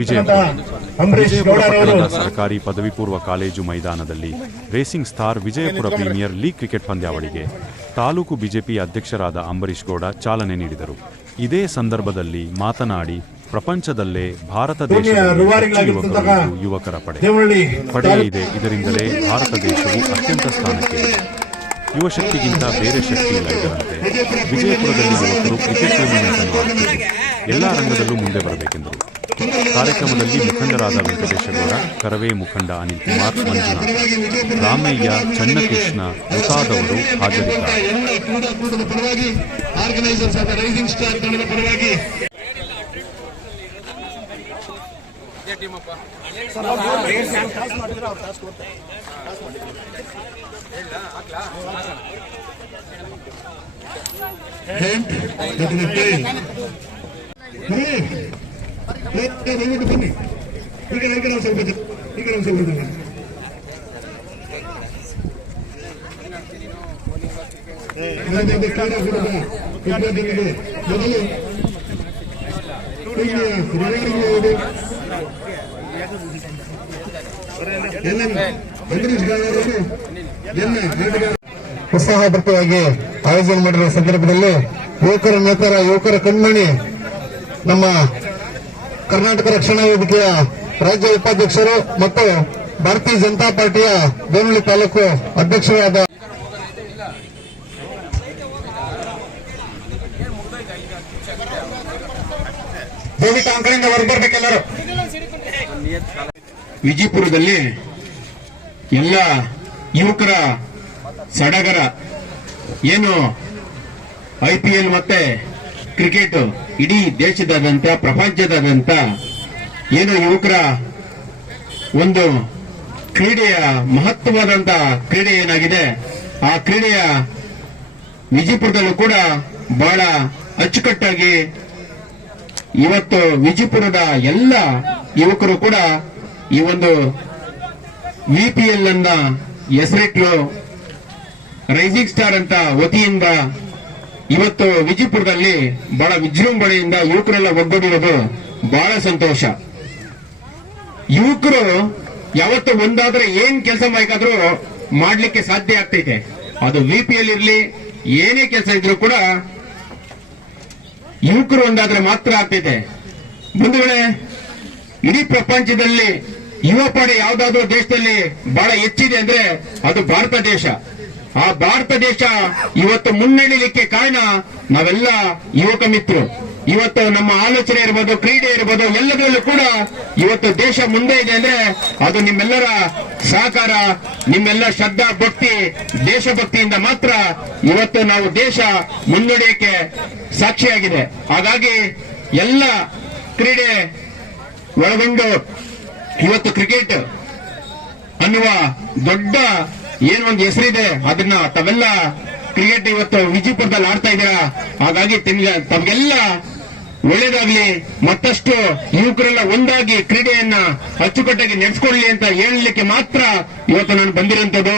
ವಿಜಯಪುರ ಪಟ್ಟಣದ ಸರ್ಕಾರಿ ಪದವಿ ಪೂರ್ವ ಕಾಲೇಜು ಮೈದಾನದಲ್ಲಿ racing star Vijayapura premier league cricket ಪಂದ್ಯಾವಳಿಗೆ taluk BJP ಅಧ್ಯಕ್ಷರಾದ ಅಂಬರೀಶ್ ಗೌಡ ಚಾಲನೆ ನೀಡಿದರು. ಇದೇ ಸಂದರ್ಭದಲ್ಲಿ ಮಾತನಾಡಿ ಪ್ರಪಂಚದಲ್ಲೇ ಭಾರತ ದೇಶ ಯುವಕರು ಪಡೆ. ಪಡೆ ಇದೆ. ಇದರಿಂದಲೇ ಭಾರತ ದೇಶವು ಅತ್ಯಂತ ಸ್ಥಾನಕ್ಕೆ ಯುವಶಕ್ತಿಗಿಂತ ಯುವ ಶಕ್ತಿಗಿಂತ ಬೇರೆ ಶಕ್ತಿ ಇಲ್ಲ ಇದರಂತೆ. ವಿಜಯಪುರದಲ್ಲಿ ಯುವಕರು ಕ್ರಿಕೆಟ್ ಟೂರ್ನಮೆಂಟ್ ಅನ್ನು ಎಲ್ಲ ರಂಗದಲ್ಲೂ ಮುಂದೆ ಬರಬೇಕೆಂದರು. ಕಾರ್ಯಕ್ರಮದಲ್ಲಿ ಮುಖಂಡರಾದ ವೆಂಕಟೇಶಗೌಡ, ಕರವೇ ಮುಖಂಡ ಅನಿಲ್ ಕುಮಾರ್, ಮಂಜುನಾಥ್, ರಾಮಯ್ಯ, ಚನ್ನಕೃಷ್ಣ ಮುಂತಾದವರು ಹಾಜರಿದ್ದರು. ದಯವಿಟ್ಟು ಬನ್ನಿ. ಈಗ ಈ ಸ್ವಲ್ಪ ಸ್ವಲ್ಪ ಜನ. ಆಟಗಾರ ಉತ್ಸಾಹಭರಿತವಾಗಿ ಆಯೋಜನೆ ಮಾಡಿರುವ ಸಂದರ್ಭದಲ್ಲಿ ಯುವಕರ ನೇತಾರ ಯುವಕರ ಕಣ್ಮಣಿ ನಮ್ಮ ಕರ್ನಾಟಕ ರಕ್ಷಣಾ ವೇದಿಕೆಯ ರಾಜ್ಯ ಉಪಾಧ್ಯಕ್ಷರು ಮತ್ತು ಭಾರತೀಯ ಜನತಾ ಪಾರ್ಟಿಯ ದೇವನಹಳ್ಳಿ ತಾಲೂಕು ಅಧ್ಯಕ್ಷರಾದ ದಯವಿಟ್ಟು ಆ ಕಡೆಯಿಂದ ಹೊರಗೆ ಬರ್ಬೇಕೆಲ್ಲರೂ ವಿಜಯಪುರದಲ್ಲಿ ಎಲ್ಲ ಯುವಕರ ಸಡಗರ, ಏನು ಐ ಪಿ ಎಲ್ ಮತ್ತೆ ಕ್ರಿಕೆಟ್ ಇಡೀ ದೇಶದಾದ್ಯಂತ, ಪ್ರಪಂಚದಾದ್ಯಂತ ಏನು ಯುವಕರ ಒಂದು ಕ್ರೀಡೆಯ ಮಹತ್ವವಾದಂತ ಕ್ರೀಡೆ ಏನಾಗಿದೆ, ಆ ಕ್ರೀಡೆಯ ವಿಜಯಪುರದಲ್ಲೂ ಕೂಡ ಬಹಳ ಅಚ್ಚುಕಟ್ಟಾಗಿ ಇವತ್ತು ವಿಜಯಪುರದ ಎಲ್ಲ ಯುವಕರು ಕೂಡ ಈ ಒಂದು ವಿಪಿಎಲ್ ಅನ್ನ ಹೆಸರಿಟ್ಟು ರೈಸಿಂಗ್ ಸ್ಟಾರ್ ಅಂತ ವತಿಯಿಂದ ಇವತ್ತು ವಿಜಯಪುರದಲ್ಲಿ ಬಹಳ ವಿಜೃಂಭಣೆಯಿಂದ ಯುವಕರೆಲ್ಲ ಒಗ್ಗೂಡಿರೋದು ಬಹಳ ಸಂತೋಷ. ಯುವಕರು ಯಾವತ್ತು ಒಂದಾದ್ರೆ ಏನ್ ಕೆಲಸ ಬೇಕಾದ್ರೂ ಮಾಡ್ಲಿಕ್ಕೆ ಸಾಧ್ಯ ಆಗ್ತೈತೆ. ಅದು ವಿಪಿಎಲ್ ಇರ್ಲಿ ಏನೇ ಕೆಲಸ ಇದ್ರೂ ಕೂಡ ಯುವಕರು ಒಂದಾದ್ರೆ ಮಾತ್ರ ಆಗ್ತೈತೆ. ಮುಂದುಗಡೆ ಇಡೀ ಪ್ರಪಂಚದಲ್ಲಿ ಯುವ ಪಡೆ ಯಾವ್ದಾದ್ರು ದೇಶದಲ್ಲಿ ಬಹಳ ಹೆಚ್ಚಿದೆ ಅಂದ್ರೆ ಅದು ಭಾರತ ದೇಶ. ಆ ಭಾರತ ದೇಶ ಇವತ್ತು ಮುನ್ನಡೆಯಲಿಕ್ಕೆ ಕಾರಣ ನಾವೆಲ್ಲ ಯುವಕ ಮಿತ್ರರು. ಇವತ್ತು ನಮ್ಮ ಆಲೋಚನೆ ಇರ್ಬೋದು, ಕ್ರೀಡೆ ಇರ್ಬೋದು, ಎಲ್ಲದರಲ್ಲೂ ಕೂಡ ಇವತ್ತು ದೇಶ ಮುಂದೆ ಇದೆ ಅಂದ್ರೆ ಅದು ನಿಮ್ಮೆಲ್ಲರ ಸಹಕಾರ, ನಿಮ್ಮೆಲ್ಲ ಶ್ರದ್ಧಾ, ಭಕ್ತಿ, ದೇಶಭಕ್ತಿಯಿಂದ ಮಾತ್ರ ಇವತ್ತು ನಾವು ದೇಶ ಮುನ್ನಡೆಯಕ್ಕೆ ಸಾಕ್ಷಿಯಾಗಿದೆ. ಹಾಗಾಗಿ ಎಲ್ಲ ಕ್ರೀಡೆ ಒಳಗೊಂಡು ಇವತ್ತು ಕ್ರಿಕೆಟ್ ಅನ್ನುವ ದೊಡ್ಡ ಏನು ಒಂದು ಹೆಸರಿದೆ? ಅದನ್ನ ತಾವೆಲ್ಲ ಕ್ರಿಕೆಟ್ ಇವತ್ತು ವಿಜಯಪುರದಲ್ಲಿ ಆಡ್ತಾ ಇದ್ದೀರಾ? ಹಾಗಾಗಿ ತಮಗೆಲ್ಲ ಒಳ್ಳೇದಾಗ್ಲಿ, ಮತ್ತಷ್ಟು ಯುವಕರೆಲ್ಲ ಒಂದಾಗಿ ಕ್ರೀಡೆಯನ್ನ ಅಚ್ಚುಕಟ್ಟಾಗಿ ನಡೆಸ್ಕೊಳ್ಳಿ ಅಂತ ಹೇಳಲಿಕ್ಕೆ ಮಾತ್ರ ಇವತ್ತು ನಾನು ಬಂದಿರುವಂತದ್ದು